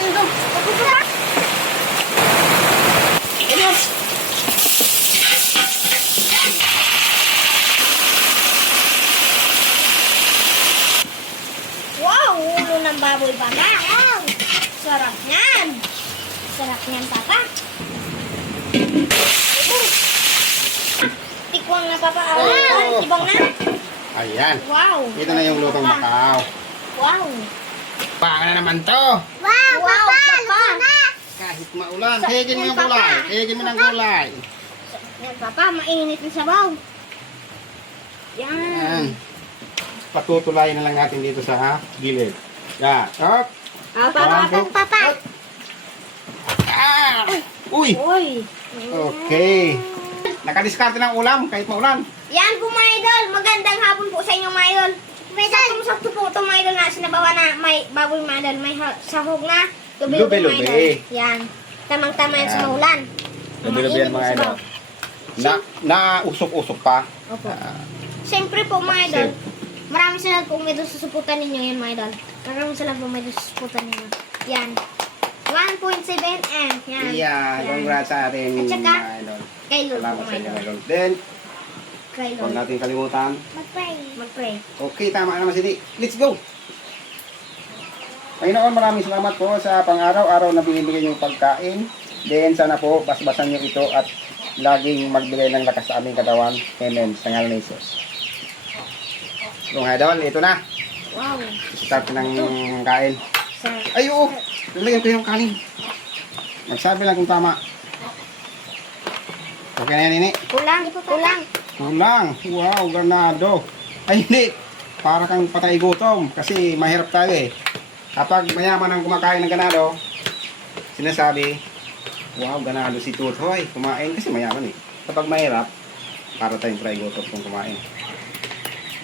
Ito. Ito pa. Ito. Wow, ulo ng baboy papa. Wow. Sarap niyan. Sarap niyan papa. Tikwang na papa. Wow. Ibang na. Ayan. Wow. Ito na yung lutong Macau. Wow. Panga na naman to. Wow, wow papa. Kahit maulan, Sa- higin mo yan, yung Papa. gulay. Higin mo ng gulay. Yan papa, mainit na sabaw. Yan. Ayan. Patutulayin na lang natin dito sa gilid. Yan. Up. Ah, papa, two. papa. Ah! Uy! Uy. Okay. Nakadiskarte ng ulam kahit maulan. Yan po mga idol. Magandang hapon po sa inyo mga idol. May sakto sakto po ito mga idol na sinabawa na may baboy mga idol. May ha- sahog na. Lubi-lubi mga Lubi-lubi. idol. Yan. Tamang-tama yan sa Yan. maulan. Lubi-lubi yan, mga idol. Na, na usok-usok pa. Opo. Ah, Siyempre po mga idol. Maraming salamat po may susuputan ninyo yan mga idol. Maraming salamat po may susuputan ninyo. Yan. 1.7 M. Yan. Yeah, congrats sa atin At saka, mga idol. Kay Lord po Salamat sa mga inyo idol. idol. Then, Kay huwag Lord. natin kalimutan. Mag-pray. Mag-pray. Okay, tama naman si Di. Let's go! Panginoon, maraming salamat po sa pang-araw-araw na binibigay yung pagkain. Then, sana po, basbasan niyo ito at laging magbigay ng lakas sa aming katawan. Amen. Sa ngalan ni Jesus. Mga idol, ito na. Wow. Start ng kain. Sa Ay, oo! Lalagyan ko yung kanin. Magsabi lang kung tama. Okay na yan, Nini? kulang. Kulang. Kulang. Wow, ganado. Ay, hindi. Para kang patay gutom. Kasi mahirap tayo eh. Kapag mayaman ang kumakain ng ganado, sinasabi, wow, ganado si Tutoy. Kumain kasi mayaman eh. Kapag mahirap, para tayong patay gutom kung kumain.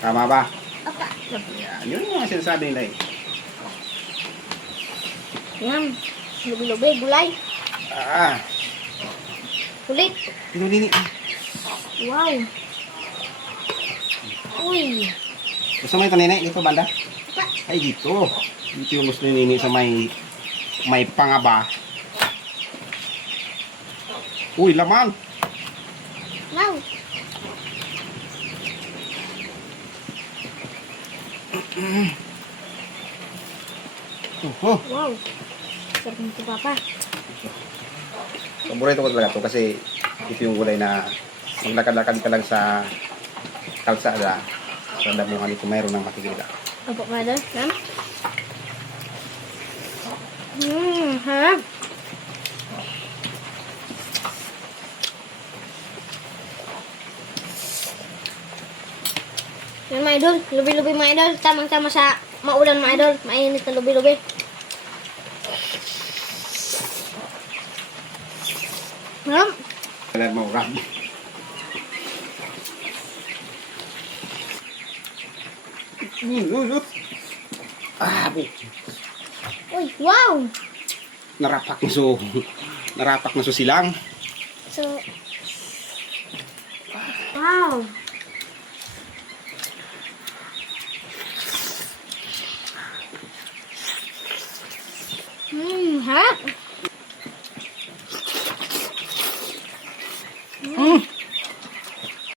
Tama ba? Opa. Yan. Yun yung mga sinasabi nila eh. Yan. Lubi-lubi. Gulay. Ah, Kulit. ito Nini. Wow. Uy. Gusto mo ito, Nini? Dito, banda? Ay, dito. Dito yung gusto ni Nini sa may may pangaba. Uy, laman. Wow. Oh, Wow. Sarap nito papa. paborito ko talaga to kasi ito yung gulay na maglakad-lakad ka lang sa kalsada sa damuhan ito mayroon ng makikita. Opo, mother. Ma'am. Mmm, harap. Yan mga idol, lubi-lubi mga idol, tamang-tama sa maulan mga idol, mainit na lubi-lubi. Harap. Kailan mo rab. Uy, Ah, po. Uy, wow! Narapak na so, narapak na so silang. So, wow! Mmm, harap!